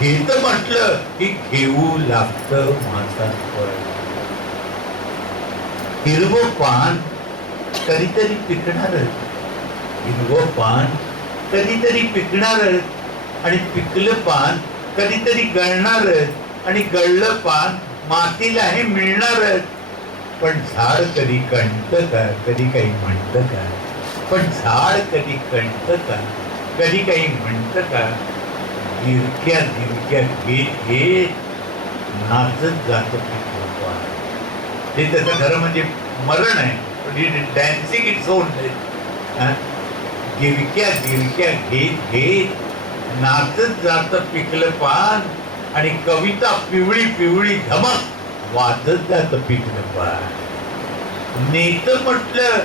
घेत म्हटलं की घेऊ लागत माझा फळ. हिरवं पान कधीतरी पिकणारच हिरवं पान कधीतरी पिकणारच आणि पिकलं पान कधीतरी गळणारच आणि गळलं पान मातीला हे मिळणारच पण झाड कधी कणत का कधी काही म्हणतं का पण झाड कधी कणत का कधी काही म्हणतं का गिरक्या दिवक्या घेत घेत नाचत जात ते त्याचं खरं म्हणजे मरण आहे. पण डॅन्सिंग इट ओन गिरक्या गिरक्या घेत घेत नाचत जात पिकलं पान आणि कविता पिवळी पिवळी धमक वाचत जात पिकलं पान. नेत म्हटलं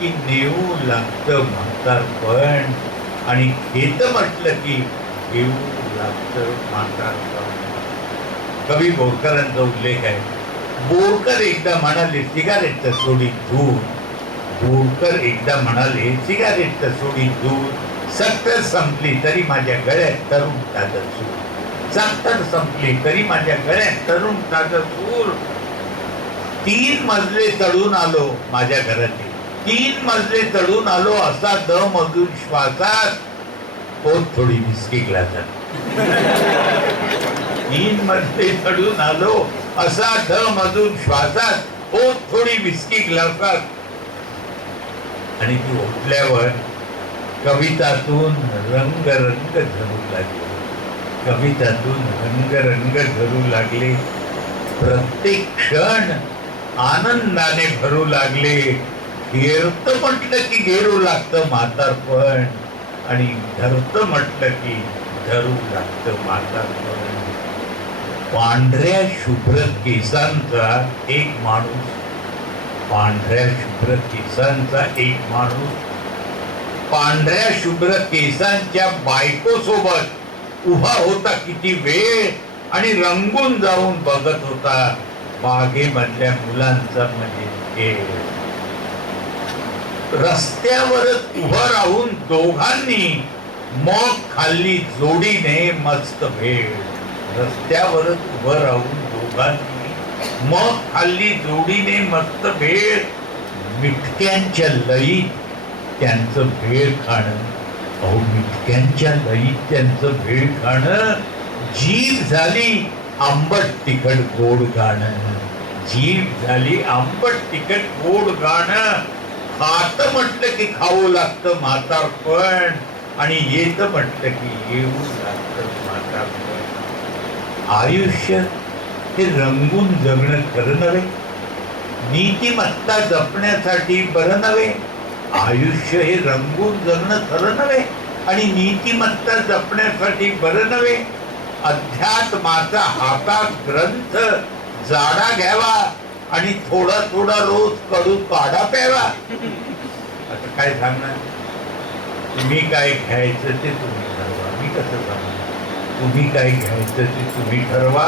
की नेऊ लागतं म्हातारपण. आणि घेत म्हटलं की घेऊ लागतं म्हातारपण कवी बोरकरांचा उल्लेख आहे बोरकर एकदा म्हणाले सिगारेटचं सोडी धूर बोरकर एकदा म्हणाले सिगारेटचं सोडी धूर सत्तर संपली तरी माझ्या गळ्यात तरुण ताजं सूर. सत्तर संपली तरी माझ्या गळ्यात तरुण ताजं सूर. तीन मजले चढून आलो माझ्या घराचे. तीन मजले चढून आलो असा दम अजून श्वासात पोट थोडी मिस्की ग्लासात तीन मध्ये चढून आलो. असा दम अजून श्वासात पोट थोडी विस्की लावतात आणि ती उठल्यावर कवितातून रंग रंग धरू लागले. कवितातून रंग रंग धरू लागले. प्रत्येक क्षण आनंदाने भरू लागले. घेरत म्हटलं की घेरू लागतं म्हातारपण. आणि धरत म्हटलं की धरू लागतं माता पांढऱ्या शुभ्र केसांचा एक माणूस पांढऱ्या शुभ्र केसांचा एक माणूस पांढऱ्या शुभ्र केसांच्या बायको सोबत उभा होता किती वेळ आणि रंगून जाऊन बघत होता. बागेमधल्या मुलांचा म्हणजे खेळ रस्त्यावरच उभं राहून दोघांनी मग खाल्ली जोडीने मस्त भेळ. रस्त्यावरच उभं राहून दोघांनी मग खाल्ली जोडीने मस्त भेळ. मिठक्यांच्या लईत त्यांचं भेळ खाणं. अहो मिठक्यांच्या लईत त्यांचं भेळ खाणं. जीव झाली आंबट तिखट गोड गाणं. जीव झाली आंबट तिखट गोड गाणं. खात म्हटलं की खाऊ लागतं म्हातारपण आणि येत म्हटलं की येऊ लागतं म्हातारपण आयुष्य हे रंगून जगणं खरं नव्हे. नीतिमत्ता जपण्यासाठी बरं नव्हे. आयुष्य हे रंगून जगणं खरं नव्हे आणि नीतिमत्ता जपण्यासाठी बरं नव्हे. अध्यात्माचा हातात ग्रंथ जाडा घ्यावा. आणि थोडा थोडा रोज कडू काढा प्यावा. आता काय सांगणार? तुम्ही काय घ्यायचं ते तुम्ही ठरवा. मी कसं सांगणार? तुम्ही काय घ्यायचं ते तुम्ही ठरवा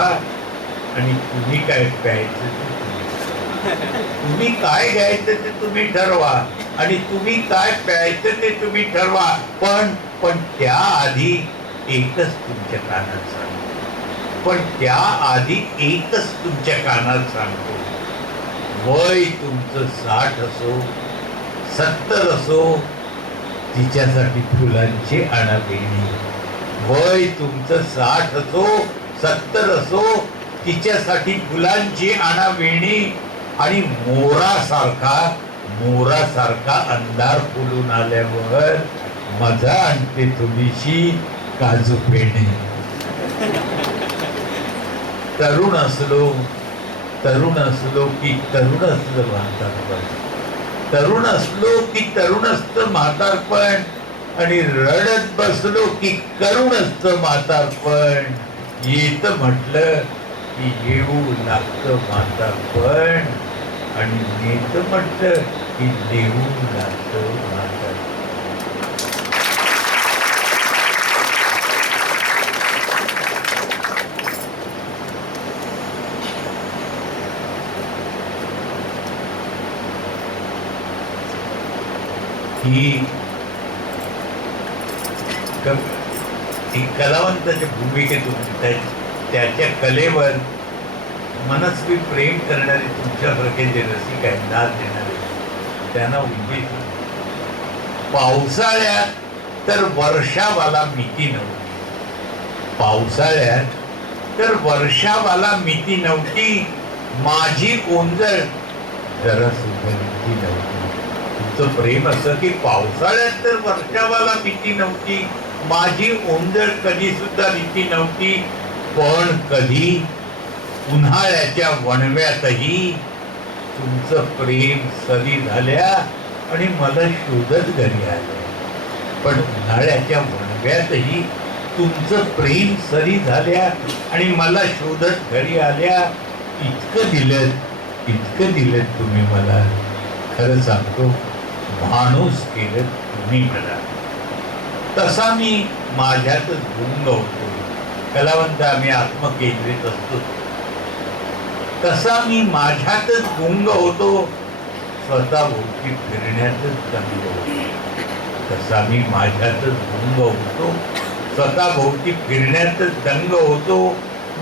आणि तुम्ही काय प्यायचं ते तुम्ही तुम्ही काय घ्यायचं ते तुम्ही ठरवा आणि तुम्ही काय प्यायचं ते तुम्ही ठरवा. पण पण त्याआधी एकच तुमच्या कानात सांगतो. पण त्याआधी एकच तुमच्या कानात सांगतो. वय तुमचं साठ असो सत्तर असो तिच्यासाठी फुलांची आणाबिणी वय तुमचं साठ असो सत्तर असो तिच्यासाठी फुलांची आणाबिणी आणि मोरासारखा मोरासारखा अंधार फुलून आल्यावर मजा आणते थोडीशी काजू पेणे तरुण असलो तरुण असलो की तरुण असलं म्हातारपण. तरुण असलो की तरुण असतं म्हातारपण. आणि रडत बसलो की करुण असतं म्हातारपण. येत म्हटलं की येऊ लागतं म्हातारपण. आणि नेत म्हटलं की देऊ लागतं म्हातारपण. ही कलावंताच्या भूमिकेतून त्याच्या कलेवर मनस्वी प्रेम करणारे तुमच्यासारखे जे रसिक आहेत दाद देणारे त्यांना उद्देश पावसाळ्यात तर वर्षावाला मिती नव्हती. पावसाळ्यात तर वर्षावाला मिती नव्हती. माझी ओंजळ जरा सुद्धा मिती नव्हती. तुमचं प्रेम असं की पावसाळ्यात तर वर्षावाला भीती नव्हती. माझी ओंजळ कधी सुद्धा भीती नव्हती. पण कधी उन्हाळ्याच्या वणव्यातही तुमचं प्रेम सरी झाल्या आणि मला शोधत घरी आलं पण उन्हाळ्याच्या वणव्यातही तुमचं प्रेम सरी झाल्या आणि मला शोधत घरी आल्या. इतकं दिलं इतकं दिलं तुम्ही मला. खरं सांगतो माणूस केलं तुम्ही मला तसा मी माझ्यातच गुंग होतो कलावंत आम्ही आत्मकेंद्रित असतो. तसा मी माझ्यातच गुंग होतो स्वतः भोवती फिरण्यातच दंग होतो तसा मी माझ्यातच गुंग होतो स्वतः भोवती फिरण्यातच दंग होतो.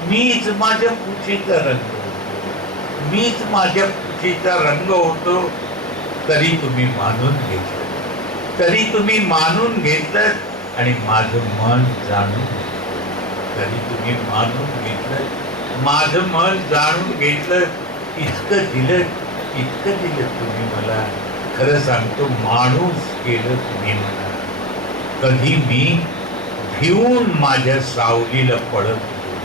मीच माझ्या पुशीचा रंग होतो. मीच माझ्या कुशीचा रंग होतो. तरी तुम्ही मानून घेतलं. तरी तुम्ही मानून घेतलं आणि माझं मन जाणून तरी तुम्ही मानून घेतलं. माझं मन जाणून घेतलं. इतकं दिलं इतकं दिलं तुम्ही मला. खरं सांगतो माणूस केलं तुम्ही मला. कधी मी भिवून माझ्या सावलीला पडत होतो.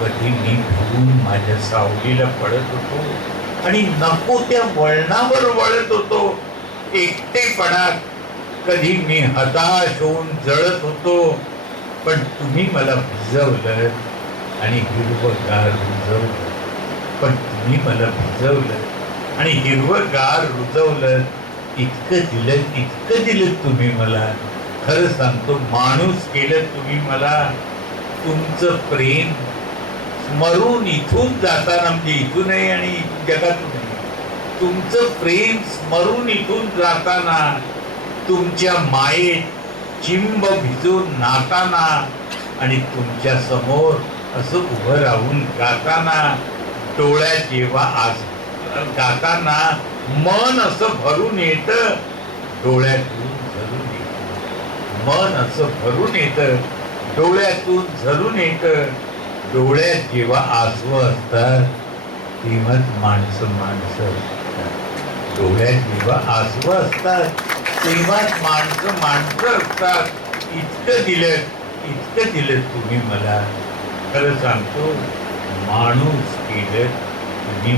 कधी मी भिवून माझ्या सावलीला पडत होतो. आणि नको त्या वळणावर वळत होतो. एकटेपणात कधी मी हताश होऊन जळत होतो. पण तुम्ही मला भिजवलं आणि हिरवगार रुजवलं. पण तुम्ही मला भिजवलं आणि हिरवगार रुजवलं. इतकं दिलं इतकं दिलं तुम्ही मला. खरं सांगतो माणूस केलं तुम्ही मला. तुमचं प्रेम स्मरून इथून जाताना म्हणजे इथूनही आणि जगातूनही तुमचं प्रेम स्मरून इथून जाताना तुमच्या मायेत चिंब भिजून नाताना आणि तुमच्यासमोर असं उभं राहून गाताना डोळ्यात जेव्हा आज गाताना मन असं भरून येत डोळ्यातून झरून येत. मन असं भरून येत डोळ्यातून झरून येत. डोळ्यात जेव्हा आसवं असतात श्रीमंत माणसं माणसं. डोळ्यात जेव्हा आसवं असतात श्रीमंत माणसं माणसं असतात. इतकं दिलं इतकं दिलं तुम्ही मला. खरं सांगतो माणूस केलं तुम्ही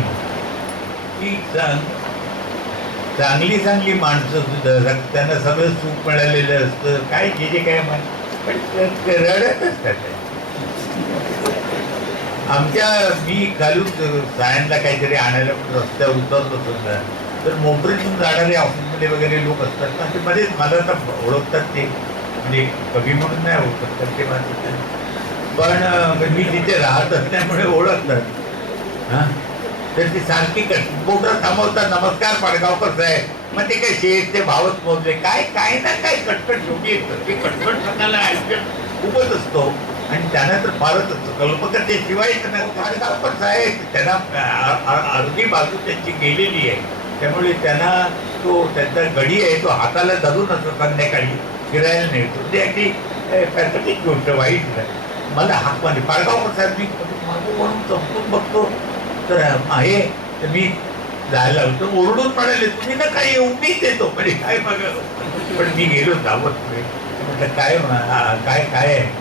ती सांग. चांग चांगली चांगली माणसं सुद्धा रक्ताना त्यांना सगळं सुख मिळालेलं असतं. काय जे जे काय मान पण रडत असतात आमच्या मी खालून सायनला काहीतरी आणायला रस्त्यावर उतरत होतो तर मोटरीतून जाणारे ऑफिसमध्ये वगैरे लोक असतात ना ते मध्येच मला तर ओळखतात ते. म्हणजे कवी म्हणून नाही ओळखत तर ते माझं पण म्हणजे मी तिथे राहत असल्यामुळे ओळखतात. हां? तर ती सारखी कट मोटर थांबवतात नमस्कार पाडगावकर साहेब मग ते काय शेत ते भावच मोजले. काय काय ना काय कटकट शेवटी येतं ते कटकट प्रकारला आयुष्य खूपच असतो. आणि त्यांना तर फारच त्यांना पाडगावकर साहेब त्यांना अर्धी बाजू त्यांची गेलेली आहे. त्यामुळे त्यांना तो त्यांचा गडी आहे तो हाताला धरून असतो संध्याकाळी फिरायला नेतो. ते अगदी पॅथेटिक गोष्ट वाईट. मला हाक मारली पाडगावकर साहेब मी वळून चमकून बघतो. तर आहे तर मी जायला होतो. ओरडून म्हणाले तुम्ही ना काही येऊ मीच येतो म्हणजे काय बघा पण मी गेलो धावत पुढे म्हटलं काय काय काय आहे?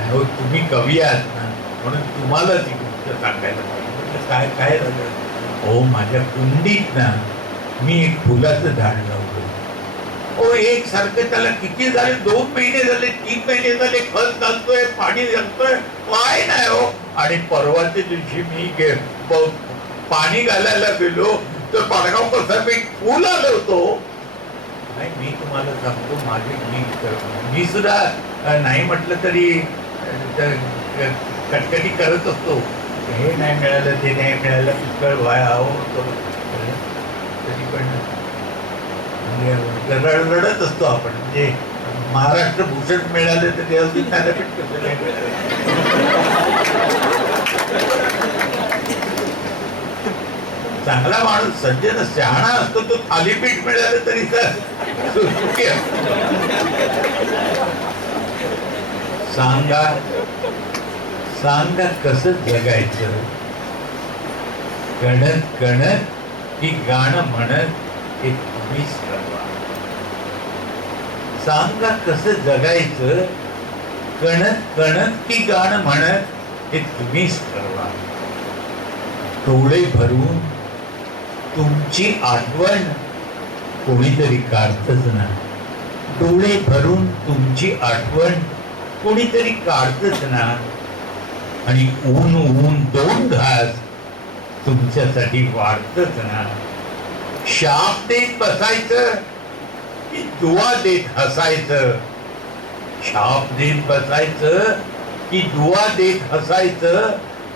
नाही हो तुम्ही कवी आहात ना म्हणून तुम्हाला ती गोष्ट सांगायला पाहिजे. म्हणजे काय काय झालं? हो माझ्या कुंडीत ना मी एक फुलाचं झाड लावलं. हो एक सारखं त्याला किती झाले? दोन महिने झाले तीन महिने झाले खत घालतोय पाणी घालतोय काय नाही हो. आणि परवाच्या दिवशी मी गे पाणी घालायला गेलो तर पाडगावकर साहेब एक फुल आलं होतो. नाही मी तुम्हाला सांगतो माझे मी मी सुद्धा नाही म्हटलं तरी तर कटकटी करत असतो हे नाही मिळालं ते नाही मिळालं पुष्कळ वाया हवं होतं तरी पण म्हणजे रडत असतो आपण म्हणजे महाराष्ट्र भूषण मिळाले तर ते अगदी ज्ञानपीठ कसं नाही मिळालं? चांगला माणूस सज्जन शहाणा असतो तो थालीपीठ मिळालं तरी तर सुखी असतो. सांगा. सांगा कसं जगायचं? गणत गणत की गाणं म्हणत हे तुम्हीच ठरवा. सांगा कसं जगायचं? गणत गणत की गाणं म्हणत हे तुम्हीच ठरवा. डोळे भरून तुमची आठवण कोणीतरी काढतच ना डोळे भरून तुमची आठवण कोणीतरी काढतच ना. आणि ऊन ऊन दोन घास तुमच्यासाठी वाढतच ना. शाप देत बसायचं की दुवा देत हसायचं? शाप देत बसायचं की दुवा देत हसायचं?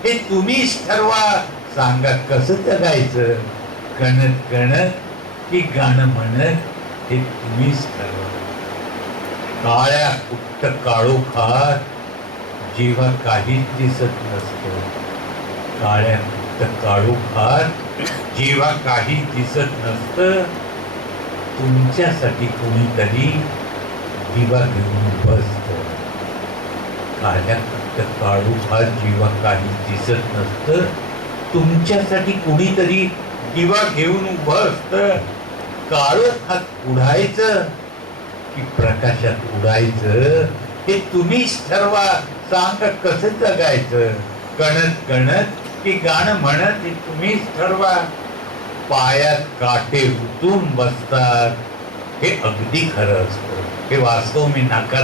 हे तुम्हीच ठरवा. सांगा कसं जगायचं? कणत कणत की गाणं म्हणत हे तुम्हीच ठरवा. काळ्या कुट्ट काळोखात जेव्हा काहीच दिसत नसतं. काळ्या कुट्ट काळोखात जेव्हा काही दिसत नसतं तुमच्यासाठी कोणीतरी दिवा घेऊन बसतं. काळ्या कुट्ट काळोखात जेव्हा काही दिसत नसतं तुमच्यासाठी कोणीतरी दिवा घेऊन उभं असतं काळोखात उडायचं की प्रकाशात उडायचं हे तुम्हीच ठरवा. सांगा कसं जगायचं? कणत कणत की गाणं म्हणत हे तुम्हीच ठरवा. पायात काटे रुतून बसतात. हे अगदी खरं असतं. हे वास्तव मी नाकार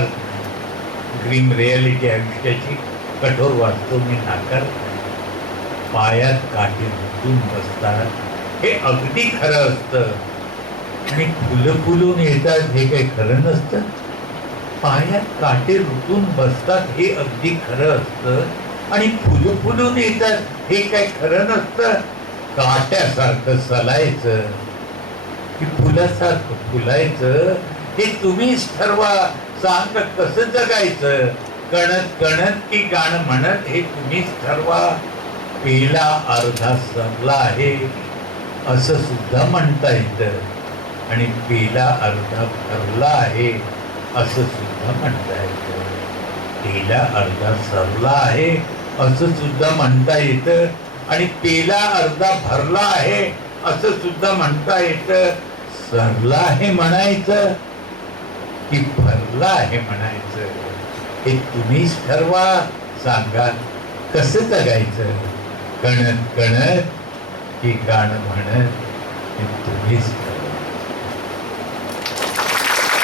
ग्रीम रियालिटी आयुष्याची कठोर वास्तव मी नाकार पायात काटे रुतून बसतात. हे अगदी खरं असतं. आणि फुलं फुलून येतात हे काही खरं नसतं. पायात काटे रुतून बसतात हे अगदी खरं असतं. आणि फुलं फुलून येतात हे काही खरं नसतं. काट्यासारखं सलायचं की फुलासारखं फुलायचं हे तुम्हीच ठरवा सांग कसं जगायचं. कणत कणत की गाणं म्हणत हे तुम्हीच ठरवा. पेला अर्धा संपला आहे असं सुद्धा म्हणता येतं. आणि पेला अर्धा भरला आहे असं सुद्धा म्हणता येतं. पेला अर्धा सरला आहे असं सुद्धा म्हणता येतं. आणि पेला अर्धा भरला आहे असं सुद्धा म्हणता येतं. सरला आहे म्हणायचं की भरला आहे म्हणायचं. हे तुम्हीच ठरवा सांगा कसं जगायचं. कणत कणत की गाणं म्हणत हे तुम्हीच ठरवा.